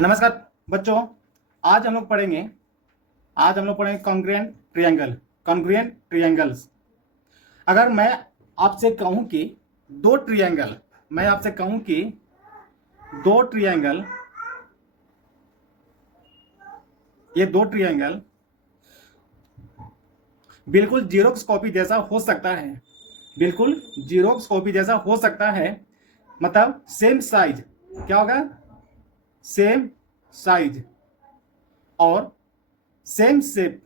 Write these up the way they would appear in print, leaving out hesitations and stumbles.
नमस्कार बच्चों। आज हम लोग पढ़ेंगे कॉन्ग्रुएंट ट्रायंगल, कॉन्ग्रुएंट ट्रायंगल्स। अगर मैं आपसे कहूं कि दो ट्रायंगल मैं आपसे कहूं कि दो ट्रायंगल ये दो ट्रायंगल बिल्कुल जीरोक्स कॉपी जैसा हो सकता है, बिल्कुल जीरोक्स कॉपी जैसा हो सकता है। मतलब सेम साइज, क्या होगा? सेम साइज और सेम शेप।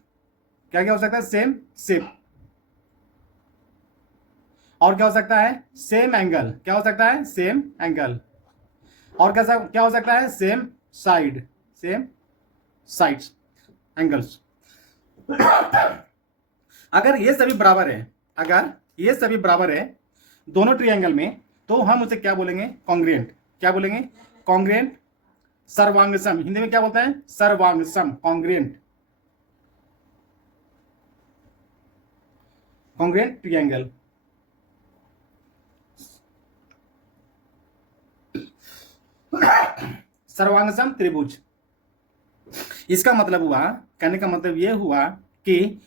क्या क्या हो सकता है? Same shape. और क्या हो सकता है? Same angle. क्या हो सकता है? Same angle. और कैसा क्या हो सकता है? Same side, same sides, angles. अगर ये सभी बराबर है, अगर ये सभी बराबर है दोनों ट्रायंगल में, तो हम उसे क्या बोलेंगे? कॉन्ग्रुएंट। क्या बोलेंगे? कॉन्ग्रुएंट। सर्वांगसम, हिंदी में क्या बोलते हैं? सर्वांगसम, कॉन्ग्रुएंट, कॉन्ग्रुएंट ट्रायंगल। सर्वांगसम त्रिभुज। इसका मतलब हुआ, कहने का मतलब यह हुआ कि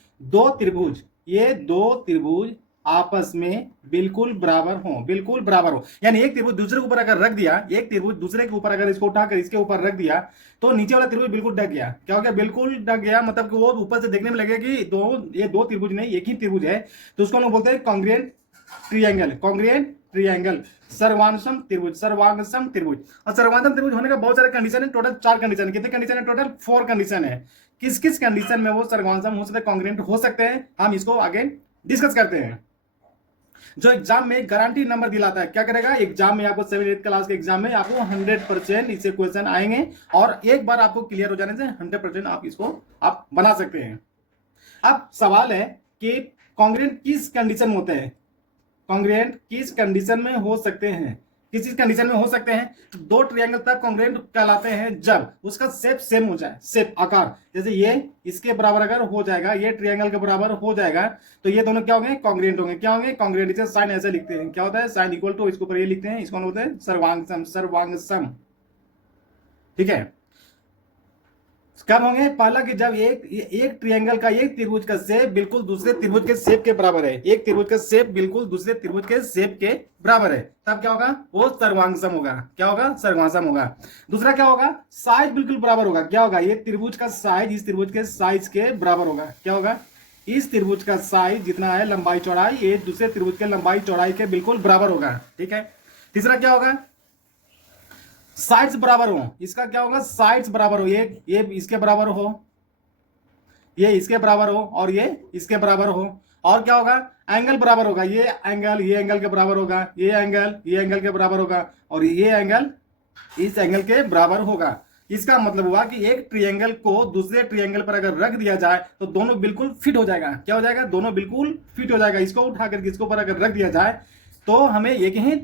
ये दो त्रिभुज आपस में बिल्कुल बराबर हो, बिल्कुल बराबर हो। यानी एक त्रिभुज दूसरे के ऊपर अगर रख दिया, एक त्रिभुज दूसरे के ऊपर अगर इसको उठाकर इसके ऊपर रख दिया, तो नीचे वाला त्रिभुज बिल्कुल ढक गया। क्या हो गया? बिल्कुल ढक गया। मतलब कि वो ऊपर से देखने में लगेगा कि ये दो त्रिभुज नहीं, एक ही त्रिभुज है। तो उसको हम लोग बोलते हैं कॉन्ग्रुएंट ट्रायंगल, कॉन्ग्रुएंट ट्रायंगल, सर्वांगसम त्रिभुज, सर्वांगसम त्रिभुज। और सर्वांगसम त्रिभुज होने का बहुत सारे कंडीशन है, टोटल 4 कंडीशन है। कितने कंडीशन है? टोटल 4 कंडीशन है। किस किस कंडीशन में वो सर्वांगसम हो सकते हैं, कॉन्ग्रुएंट हो सकते हैं, हम इसको आगे डिस्कस करते हैं। जो एग्जाम में गारंटी नंबर दिलाता है, क्या करेगा? एग्जाम में आपको 7th क्लास के एग्जाम में आपको 100% इससे क्वेश्चन आएंगे और एक बार आपको क्लियर हो जाने से 100% आप इसको आप बना सकते हैं। अब सवाल है कि कॉन्ग्रुएंट किस कंडीशन में होते हैं? कॉन्ग्रुएंट किस कंडीशन में हो सकते हैं? किस कंडीशन में हो सकते हैं? तो दो ट्रायंगल तब कॉन्ग्रुएंट कहलाते हैं जब उसका शेप सेम हो जाए, शेप, आकार। जैसे ये इसके बराबर अगर हो जाएगा, ये ट्रायंगल के बराबर हो जाएगा, तो ये दोनों क्या होंगे? कॉन्ग्रुएंट होंगे। क्या होंगे? कॉन्ग्रुएंट। इसे साइन ऐसे लिखते हैं, क्या होता है? साइन इक्वल टू, इसके ऊपर ये लिखते हैं, इसको बोलते हैं सर्वांगसम, सर्वांगसम। ठीक है। कब होंगे? पहला कि जब एक ट्रायंगल का, एक त्रिभुज का शेप बिल्कुल दूसरे त्रिभुज के शेप के बराबर है, एक त्रिभुज का शेप बिल्कुल दूसरे त्रिभुज के शेप के बराबर है, तब क्या होगा? वो सर्वांगसम होगा। क्या होगा? सर्वांगसम होगा। दूसरा क्या होगा? साइज बिल्कुल बराबर होगा। क्या होगा? ये त्रिभुज का साइज इस त्रिभुज के साइज के बराबर होगा। क्या होगा? इस त्रिभुज का साइज जितना है, लंबाई चौड़ाई, ये दूसरे त्रिभुज के लंबाई चौड़ाई के बिल्कुल बराबर होगा। ठीक है। तीसरा क्या होगा? साइड्स बराबर हो। इसका क्या होगा? साइड्स बराबर हो। ये इसके बराबर हो, ये इसके बराबर हो, और ये इसके बराबर हो। और क्या होगा? एंगल बराबर होगा। ये एंगल के बराबर होगा, ये एंगल के बराबर होगा, और ये एंगल इस एंगल के बराबर होगा। इसका मतलब हुआ कि एक ट्रायंगल को दूसरे ट्रायंगल पर अगर रख दिया जाए तो दोनों बिल्कुल फिट हो जाएगा। क्या हो जाएगा? दोनों बिल्कुल फिट हो जाएगा। इसको उठा करके इसके ऊपर अगर रख दिया जाए तो हमें एक ही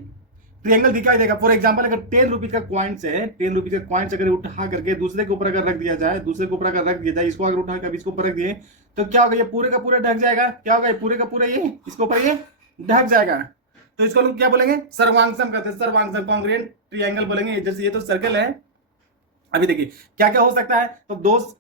ट्रायंगल दिखाई देगा। फॉर एग्जांपल, अगर 10 रुपीज का कॉइन्स है, 10 रुपीज का कॉइन्स अगर उठा करके दूसरे के ऊपर अगर रख दिया जाए, इसको अगर उठा कर इसको ऊपर रख दिए, तो क्या होगा? ये पूरे का पूरा ढक जाएगा। क्या होगा? ये पूरे का पूरा ये इसके ऊपर ये ढक जाएगा। तो इसको लोग क्या बोलेंगे? सर्वांगसम कहते हैं, सर्वांगसम, कॉन्ग्रुएंट ट्रायंगल बोलेंगे। जैसे ये तो सर्कल है। अभी देखिए क्या क्या हो सकता है। तो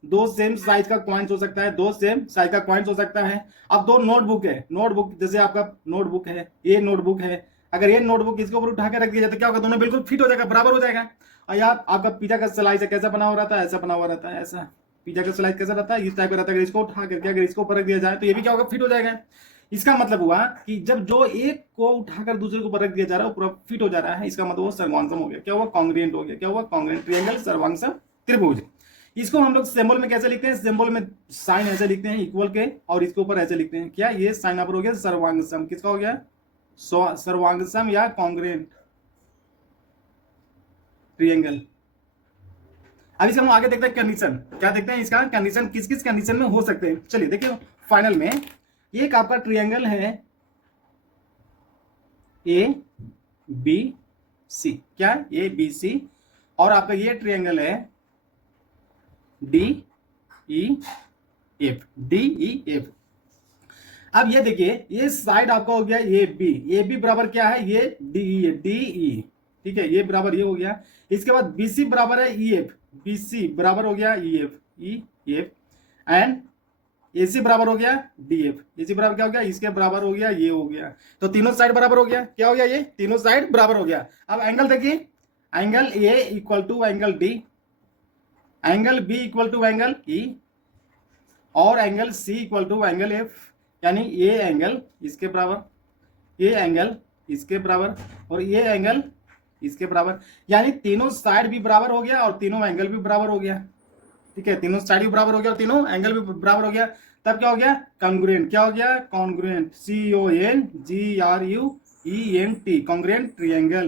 दो सेम साइज का कॉइन्स हो सकता है, दो सेम साइज का कॉइन्स हो सकता है। अब दो नोटबुक है, नोटबुक जैसे आपका नोटबुक है, ये नोटबुक है। अगर ये नोटबुक इसके ऊपर उठा के रख दिया जाए तो क्या होगा? दोनों बिल्कुल फिट हो जाएगा, बराबर हो जाएगा। और यार आपका पिज्जा का स्लाइस है, कैसा बना हुआ रहता है? ऐसा बना हुआ रहता है, ऐसा। पिज्जा का स्लाइस कैसा रहता है? इस टाइप का रहता है। अगर इसको उठा करके अगर इसको ऊपर रख दिया जाए तो ये भी क्या होगा? फिट हो जाएगा। इसका मतलब हुआ कि जब जो एक को उठाकर दूसरे को ऊपर रख दिया जा रहा है, पूरा फिट हो जा रहा है, इसका मतलब वो सर्वांगसम हो गया। क्या हुआ? कॉन्ग्रुएंट हो गया। क्या हुआ? कॉन्ग्रुएंट ट्रायंगल, सर्वांगसम त्रिभुज। इसको हम लोग सिंबल में कैसे लिखते हैं? सिंबल में साइन ऐसे लिखते हैं, इक्वल के, और इसके ऊपर ऐसे लिखते हैं। क्या? ये साइन पर हो गया सर्वांगसम। किसका हो गया? सर्वांगसम या कॉन्ग्रुएंट ट्रायंगल। अब इसका हम आगे देखते हैं कंडीशन। क्या देखते हैं? इसका कंडीशन, किस किस कंडीशन में हो सकते हैं। चलिए देखिए, फाइनल में एक आपका ट्रायंगल है ए बी सी। क्या? A B C. और आपका ये ट्रायंगल है D E F, D E F. अब ये देखिए, ये साइड आपका हो गया ए बी बराबर क्या है? ये डी ई, डी ई। ठीक है, ये बराबर ये हो गया। इसके बाद बीसी बराबर है ईएफ, बीसी बराबर हो गया ईएफ, ईएफ एंड एसी बराबर हो गया डीएफ, एसी बराबर क्या हो गया, इसके बराबर हो गया, ये हो गया। तो तीनों साइड बराबर हो गया, क्या हो गया, ये तीनों साइड बराबर हो गया। अब एंगल देखिए, angle A equal to angle D, angle B equal to angle E, और angle C equal to angle F, यानी ये एंगल इसके बराबर, ये एंगल इसके बराबर, और ये एंगल इसके बराबर, यानी तीनों साइड भी बराबर हो गया और तीनों एंगल भी बराबर हो गया। ठीक है, तीनों साइड भी बराबर हो गया और तीनों एंगल भी बराबर हो गया। तब क्या हो गया, कॉन्ग्रुएंट, क्या हो गया, कॉन्ग्रुएंट, CONGRUENT, कॉन्ग्रुएंट ट्रायंगल।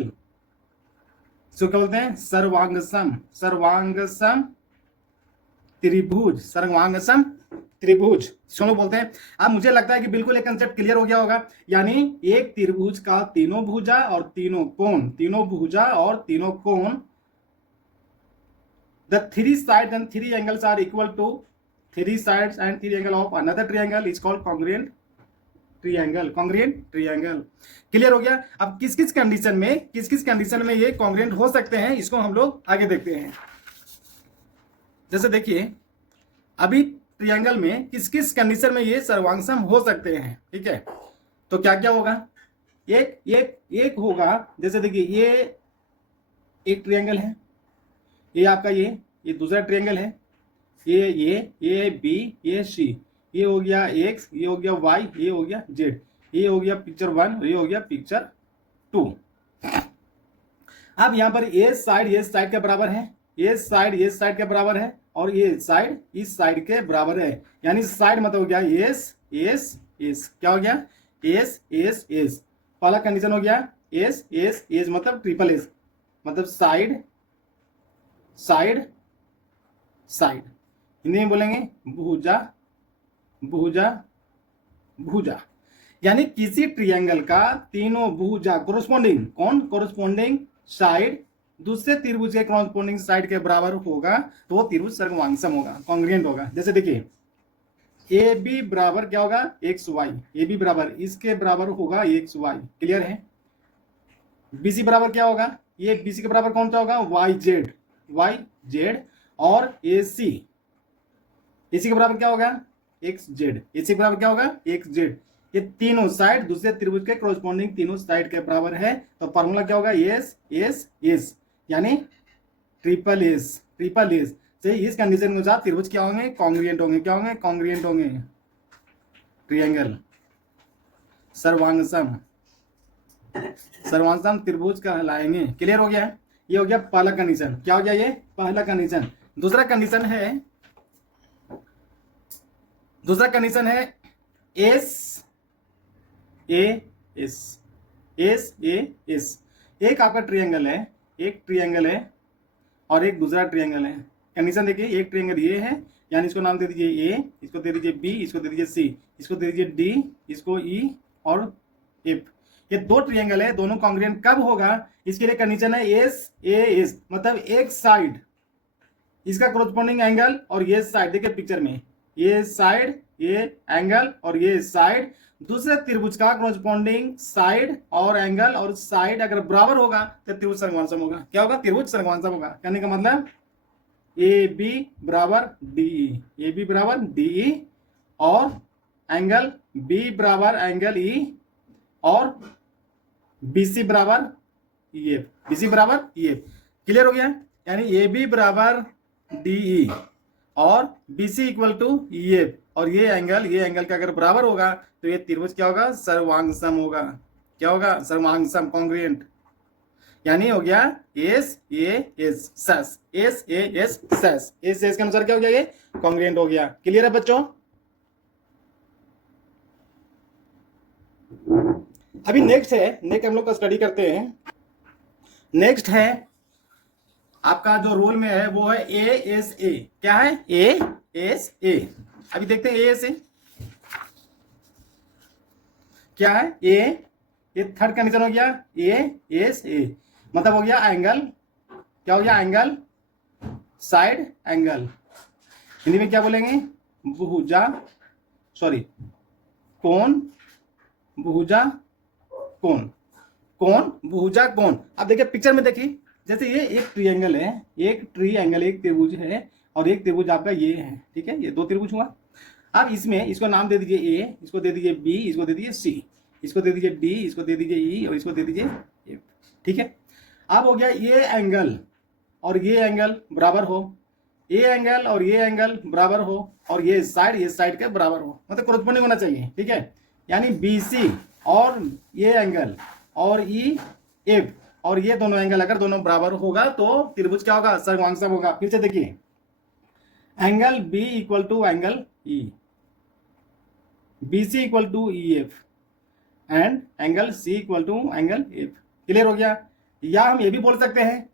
इसको क्या बोलते हैं, सर्वांगसम, सर्वांगसम त्रिभुज, सर्वांगसम त्रिभुज इसको बोलते हैं। अब मुझे लगता है कि बिल्कुल एक कंसेप्ट क्लियर हो गया होगा, यानी एक त्रिभुज का तीनों भुजा और तीनों कोण, तीनों भुजा और तीनों कोण, the three sides and three angles are equal to three sides and three angle of another triangle is called congruent triangle, congruent triangle। Clear हो गया। अब किस किस कंडीशन में ये congruent हो सकते हैं, इसको हम लोग आगे देखते हैं। जैसे देखिए, अभी ट्रायंगल में किस किस कंडीशन में ये सर्वांगसम हो सकते हैं, ठीक है। तो क्या क्या होगा, एक होगा, जैसे देखिए ये एक ट्रायंगल है, ये आपका ये दूसरा ट्रायंगल है, ये बी, ये सी, ये हो गया एक्स, ये हो गया वाई, ये हो गया जेड, ये हो गया पिक्चर 1, ये हो गया पिक्चर 2। अब यहां पर ये साइड के बराबर है, ये साइड के बराबर है, और ये साइड इस साइड के बराबर है, यानी साइड मतलब हो गया एस एस एस, क्या हो गया, एस एस एस। पहला कंडीशन हो गया एस एस एस, मतलब ट्रिपल एस, मतलब साइड साइड साइड। हिंदी में बोलेंगे भुजा भुजा भुजा, यानी किसी ट्रायंगल का तीनों भुजा कोरोस्पोंडिंग, कौन, कोरोस्पोंडिंग साइड दूसरे त्रिभुज के कोरोस्पोंडिंग साइड के बराबर होगा, तो वो त्रिभुज सर्वांगसम होगा, कॉन्ग्रुएंट होगा। जैसे देखिए ए बी बराबर क्या होगा, एक्स वाई, ए बी बराबर इसके बराबर होगा एक्स वाई, क्लियर है। बीसी बराबर क्या होगा, ये बीसी के बराबर कौन सा होगा, वाई जेड, वाई जेड, और एसी, एसी के बराबर क्या होगा, एक्स जेड, एसी के बराबर क्या होगा, एक्स जेड। ये तीनों साइड दूसरे त्रिभुज के कोरोस्पोंडिंग तीनों साइड के बराबर है, तो फॉर्मूला क्या होगा, एस एस एस, यानी ट्रिपल एस, ट्रिपल एस से इस कंडीशन के अनुसार त्रिभुज क्या होंगे, कॉन्ग्रुएंट होंगे, क्या होंगे, कॉन्ग्रुएंट होंगे, ट्रायंगल सर्वांगसम, सर्वांगसम त्रिभुज कहलाएंगे। क्लियर हो गया है, ये हो गया पहला कंडीशन, क्या हो गया, ये पहला कंडीशन। दूसरा कंडीशन है S A S, S A S. एक आपका ट्रायंगल है, एक ट्रायंगल है और एक दूसरा ट्रायंगल है। कंडीशन देखिए, एक ट्रायंगल ये है, यानी इसको नाम दे दीजिए ए, इसको दे दीजिए बी, इसको दे दीजिए सी, इसको दे दीजिए डी, इसको ई और एफ। ये दो ट्रायंगल है, दोनों कॉन्ग्रुएंट कब होगा, इसके लिए कंडीशन है एस ए एस, मतलब एक साइड इसका कोरोस्पोंडिंग एंगल और ये साइड, देखिए पिक्चर में ये साइड, ये एंगल और ये साइड, दूसरे त्रिभुज का कोरोस्पोंडिंग साइड और एंगल और साइड अगर बराबर होगा तो त्रिभुज सर्वांगसम होगा। क्या होगा, त्रिभुज सर्वांगसम होगा। कहने का मतलब ए बी बराबर डीई, ए बी बराबर डीई, और एंगल बी बराबर एंगल ई, और बीसी बराबर ये, बीसी बराबर ये। क्लियर हो गया, यानी ए बी बराबर डीई और बीसी इक्वल टू ये, और ये एंगल का अगर बराबर होगा तो ये त्रिभुज क्या होगा, सर्वांगसम होगा। क्या होगा, सर्वांगसम, कॉन्ग्रुएंट, यानी हो गया S A S sauce, S A S sauce, S S के अनुसार क्या हो गया, ये कॉन्ग्रुएंट हो गया। क्लियर है बच्चों। अभी नेक्स्ट हम लोग का स्टडी करते हैं। नेक्स्ट है आपका जो रोल में है वो है ए एस ए। क्या है, ए एस ए। अभी देखते हैं ए एस ए क्या है। ये थर्ड कंडीशन हो गया, ए एस ए मतलब हो गया एंगल, क्या हो गया, एंगल साइड एंगल। हिंदी में क्या बोलेंगे, भुजा, सॉरी कोण, भुजा कोण। कौन, भुजा कौन। अब देखिए पिक्चर में देखिए, जैसे ये एक ट्रायंगल है, एक ट्रायंगल एक त्रिभुज है और एक त्रिभुज आपका ये है, ठीक है, ये दो त्रिभुज हुआ। अब इसमें इसको नाम दे दीजिए ए, इसको दे दीजिए बी, इसको दे दीजिए सी, इसको दे दीजिए डी, इसको दे दीजिए ई और इसको दे दीजिए एफ, ठीक है। अब हो गया ये एंगल और ये एंगल बराबर हो, ये एंगल और ये एंगल बराबर हो और ये साइड के बराबर हो, मतलब कोरस्पोंडिंग होना चाहिए, ठीक है। यानी बी सी और ये एंगल और ई एफ और ये दोनों एंगल अगर दोनों बराबर होगा तो त्रिभुज क्या होगा, सर्वांगसम होगा। फिर से देखिए, angle B equal to angle E, B C equal to E F and angle C equal to angle F. Clear हो गया। या हम ये भी बोल सकते हैं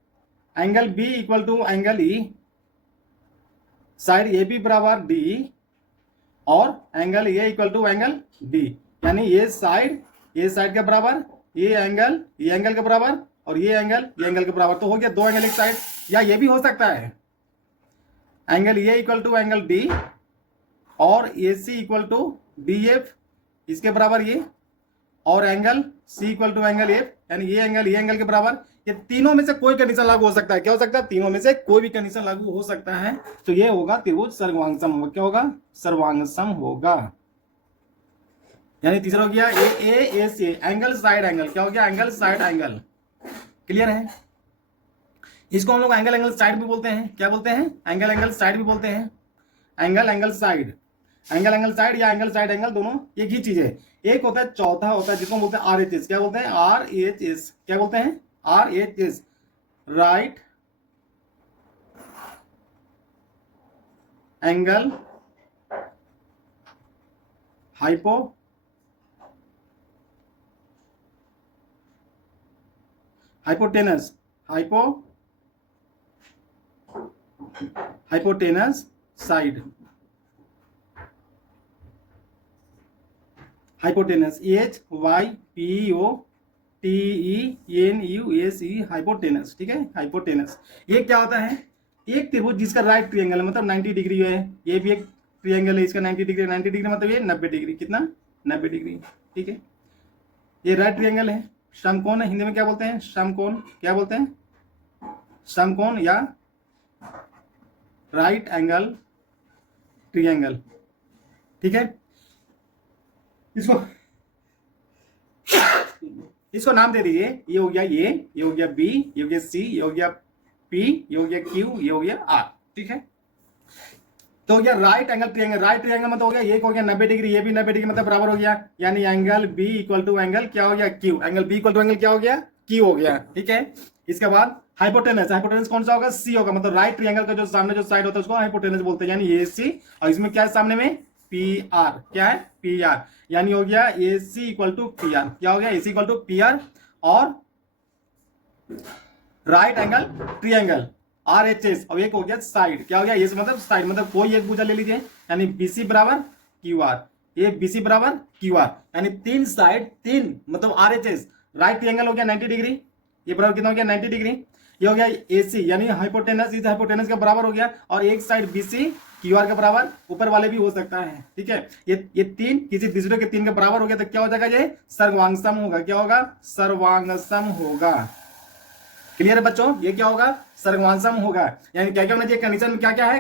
angle B equal to angle E, side A B बराबर डी और angle A equal to angle D, यानी ये साइड के बराबर, ये एंगल के बराबर और ये एंगल के बराबर। तो हो गया दो एंगल एक साइड। या ये भी हो सकता है angle A equal to angle D और A C equal to D F, इसके बराबर ये, और angle C equal to angle F, यानी ये एंगल के बराबर। ये तीनों में से कोई कंडीशन लागू हो सकता है। क्या हो सकता है, तीनों में से कोई भी कंडीशन लागू हो सकता है। तो ये होगा त्रिभुज सर्वांगसम होगा। क्या होगा, सर्वांगसम होगा। यानी तीसरा हो गया ए सी, एंगल साइड एंगल। क्या हो गया, एंगल साइड एंगल। क्लियर है। इसको हम लोग एंगल साइड भी बोलते हैं। क्या बोलते हैं, एंगल साइड भी बोलते हैं। एंगल साइड या एंगल साइड एंगल दोनों एक ही चीज है। एक होता है, चौथा होता है जिसको बोलते हैं आर एच एस। क्या बोलते हैं, आर एच एस। क्या बोलते हैं, R H S, right angle hypotenuse side, hypotenuse, H Y P O T E N U S E, hypotenuse, ठीक है, हाइपोटेनस। ये क्या होता है, एक त्रिभुज जिसका राइट ट्रायंगल है, मतलब 90 डिग्री है। ये भी एक ट्रायंगल है, इसका 90 डिग्री, 90 डिग्री मतलब ये 90 डिग्री, कितना, 90 डिग्री, ठीक है। ये राइट ट्रायंगल है, समकोण है, हिंदी में क्या बोलते हैं, समकोण। क्या बोलते हैं, समकोण या राइट एंगल ट्रायंगल, ठीक है। इसको नाम दे दीजिए, ये हो गया ये हो गया बी, ये हो गया सी, ये हो गया पी, ये हो गया क्यू, ये हो गया आर, ठीक है। तो हो गया right angle triangle. Right triangle मतलब हो गया, ये हो गया 90 डिग्री, ये भी 90 डिग्री, मतलब बराबर हो गया। यानी angle B equal to angle क्या हो गया, Q. Angle B equal to angle क्या हो गया, क्यू हो गया, ठीक है। इसके बाद हाइपोटेनस कौन सा होगा, सी होगा। मतलब राइट ट्रायंगल का जो सामने जो साइड होता है उसको हाइपोटेनस बोलते हैं, यानी ए सी। और इसमें क्या है सामने में, पी आर। क्या है, पी आर। यानी हो गया ए C equal to P R. क्या हो गया, ए C equal to P R. और right angle triangle are H S, और एक हो गया साइड। क्या हो गया, ये मतलब साइड, मतलब कोई एक भुजा ले लीजिए, यानी बीसी बराबर क्यू आर, ये बीसी बराबर क्यू आर, यानी तीन साइड, तीन मतलब are H S. Right triangle हो गया 90 डिग्री, ये बराबर कितना हो गया, 90 डिग्री। ये हो गया एसी, यानी हाइपोटेनस इस हाइपोटेनस के बराबर हो गया। और एक साइड बीसी क्यू आर के बराबर, ऊपर वाले भी हो सकता है, ठीक है। ये तीन किसी दूसरे के तीन के बराबर हो गया तो क्या हो जाएगा, ये सर्वांगसम होगा। क्या होगा, सर्वांगसम होगा। क्लियर है बच्चों, ये क्या होगा, सर्वांगसम होगा। यानी क्या क्या होना चाहिए, कंडीशन में क्या क्या है,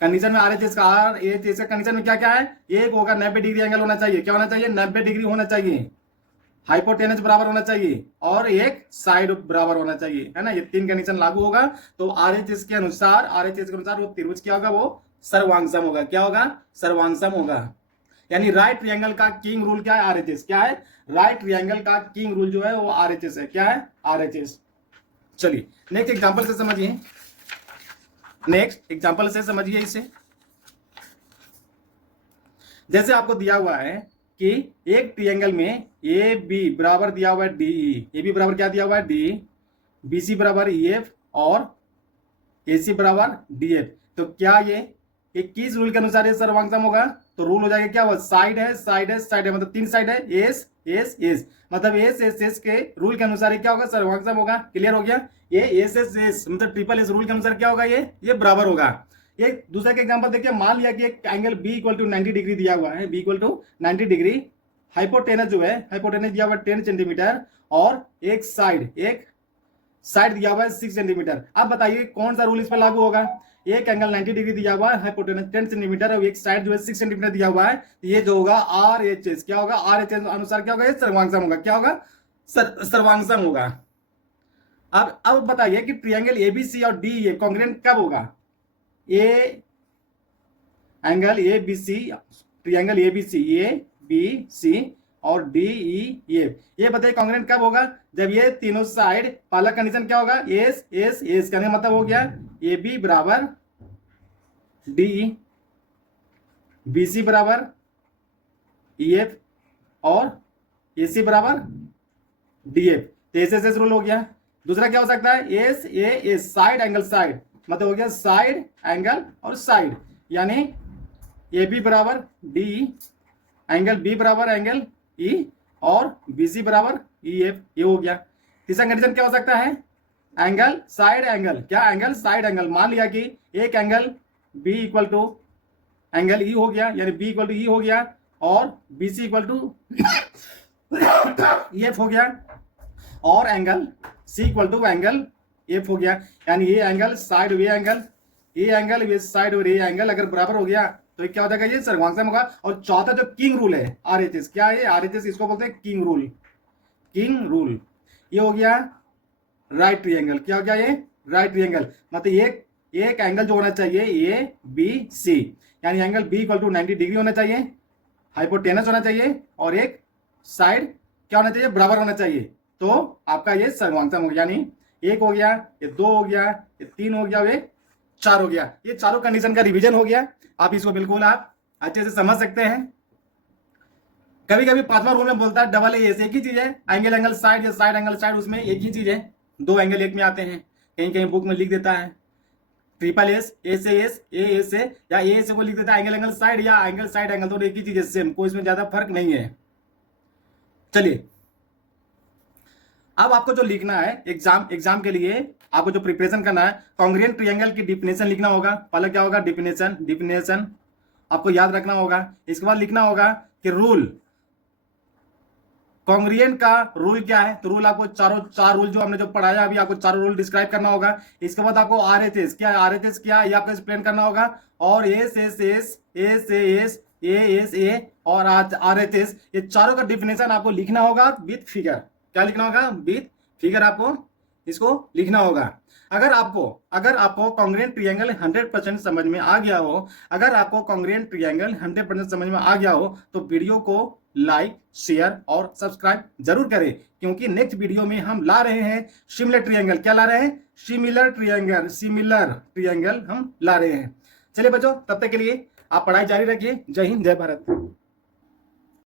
कंडीशन में आर एच एस का, आर एच एस का कंडीशन में क्या क्या है, एक होगा 90 डिग्री एंगल होना चाहिए। क्या होना चाहिए, 90 डिग्री होना चाहिए। हाइपोटेनस बराबर होना चाहिए और एक साइड बराबर होना चाहिए, है ना। ये तीन कंडीशन लागू होगा तो आरएचएस के अनुसार वो त्रिभुज क्या होगा, वो सर्वांगसम होगा। क्या होगा, सर्वांगसम होगा। यानी राइट ट्रायंगल का किंग रूल क्या है, आरएचएस। क्या है, राइट ट्रायंगल का किंग रूल जो है वो आरएचएस है। क्या है, आरएचएस। चलिए नेक्स्ट एग्जांपल से समझिए इसे। जैसे आपको दिया हुआ है कि एक ट्रायंगल में ए बी बराबर दिया हुआ है डी, ए बी बराबर क्या दिया हुआ है, डी, बी सी बराबर ई एफ और ए सी बराबर डी एफ। तो क्या ये किस रूल के अनुसार ये सर्वांगसम होगा, तो रूल हो जाएगा क्या, वो साइड है, मतलब तीन साइड है, एस एस एस, मतलब एस एस एस के रूल के अनुसार क्या होगा, सर्वांगसम होगा। क्लियर हो गया। ये एस एस एस मतलब ट्रिपल एस रूल के अनुसार क्या होगा, ये बराबर होगा। ये दूसरा के एग्जांपल देखिए, मान लिया कि एक angle B equal to 90 degree दिया हुआ है, B equal to 90 degree hypotenuse जो है, हाइपोटेनस दिया हुआ 10 सेंटीमीटर और एक साइड दिया हुआ है 6 सेंटीमीटर। अब बताइए कौन सा रूल इस पर लागू होगा। एक एंगल 90 डिग्री दिया हुआ है, हाइपोटेनस 10 सेंटीमीटर और एक साइड जो है 6 सेंटीमीटर दिया हुआ है, ये जो होगा RHS, क्या होगा RHS अनुसार क्या होगा, ये सर्वांगसम होगा। क्या होगा, सर्वांगसम होगा। अब बताइए कि ट्रायंगल ABC और DE कॉन्ग्रुएंट कब होगा। ट्रायंगल ABC और DEF, ये बताइए कॉन्ग्रुएंट कब होगा, जब ये तीनों साइड पहला कंडीशन क्या होगा, एस कहने का मतलब हो गया AB बराबर DE, BC बराबर EF और AC बराबर DF। तो एस रूल हो गया। दूसरा क्या हो सकता है, एस साइड एंगल साइड, मतलब हो गया साइड एंगल और साइड, यानी AB बराबर DE, एंगल B बराबर एंगल E और BC बराबर EF, ये हो गया। तीसरा कंडीशन क्या हो सकता है, एंगल साइड एंगल, क्या एंगल साइड एंगल, मान लिया कि एक angle B equal to angle E हो गया, यानी B इक्वल टू E हो गया और BC इक्वल टू EF हो गया और angle C equal to angle F हो गया, यानी ये एंगल साइड वे एंगल, ये एंगल वे साइड और ये एंगल अगर बराबर हो गया तो क्या हो जाएगा, ये सर्वांगसम होगा। और चौथा जो किंग रूल है RHS, क्या है RHS, इसको बोलते हैं किंग रूल। किंग रूल ये हो गया राइट ट्रायंगल, क्या हो गया ये राइट ट्रायंगल, मतलब एक एंगल जो होना चाहिए ABC, यानी angle B equal to 90 degree होना चाहिए, हाइपोटेनस होना चाहिए और एक साइड क्या होना चाहिए, बराबर होना चाहिए, तो आपका ये सर्वांगसम हो गया। यानी एक हो गया, ये दो हो गया, ये तीन हो गया, ये चार हो गया। ये चारों कंडीशन का रिवीजन हो गया। आप इसको बिल्कुल आप अच्छे से समझ सकते हैं। कभी कभी पांचवा रूल में बोलता है डबल एस, एक ही चीज है, एंगल साइड या साइड एंगल साइड, उसमें एक ही चीज है, दो एंगल एक में आते हैं। कहीं कहीं बुक में लिख देता है ट्रिपल एस, एस ए से या ए से को लिख देता है एंगल साइड या एंगल साइड एंगल, तो एक ही चीज है, सेम, कोई इसमें ज्यादा फर्क नहीं है। चलिए अब आपको जो लिखना है एग्जाम के लिए, आपको जो प्रिपरेशन करना है, कॉन्ग्रुएंट ट्रायंगल की डिफिनेशन लिखना होगा। पहले क्या होगा, डिफिनेशन आपको याद रखना होगा। इसके बाद लिखना होगा कि रूल, कॉन्ग्रुएंट का रूल क्या है, तो रूल आपको चार रूल जो हमने जो पढ़ाया अभी, आपको चारों रूल डिस्क्राइब करना होगा। इसके बाद आपको RHS क्या है, RHS क्या है ये आपको एक्सप्लेन करना होगा, और एस ए और RHS, ये चारों का डिफिनेशन आपको लिखना होगा विथ फिगर। क्या लिखना होगा, विथ फिगर आपको इसको लिखना होगा। अगर आपको कॉन्ग्रुएंट ट्रायंगल 100% समझ में आ गया हो, अगर आपको कॉन्ग्रुएंट ट्रायंगल 100% समझ में आ गया हो, तो वीडियो को लाइक, शेयर और सब्सक्राइब जरूर करें, क्योंकि नेक्स्ट वीडियो में हम ला रहे हैं सिमिलर ट्रायंगल। क्या ला रहे हैं, सिमिलर ट्रायंगल हम ला रहे हैं। चलिए बच्चों, तब तक के लिए आप पढ़ाई जारी रखिए। जय हिंद, जय भारत।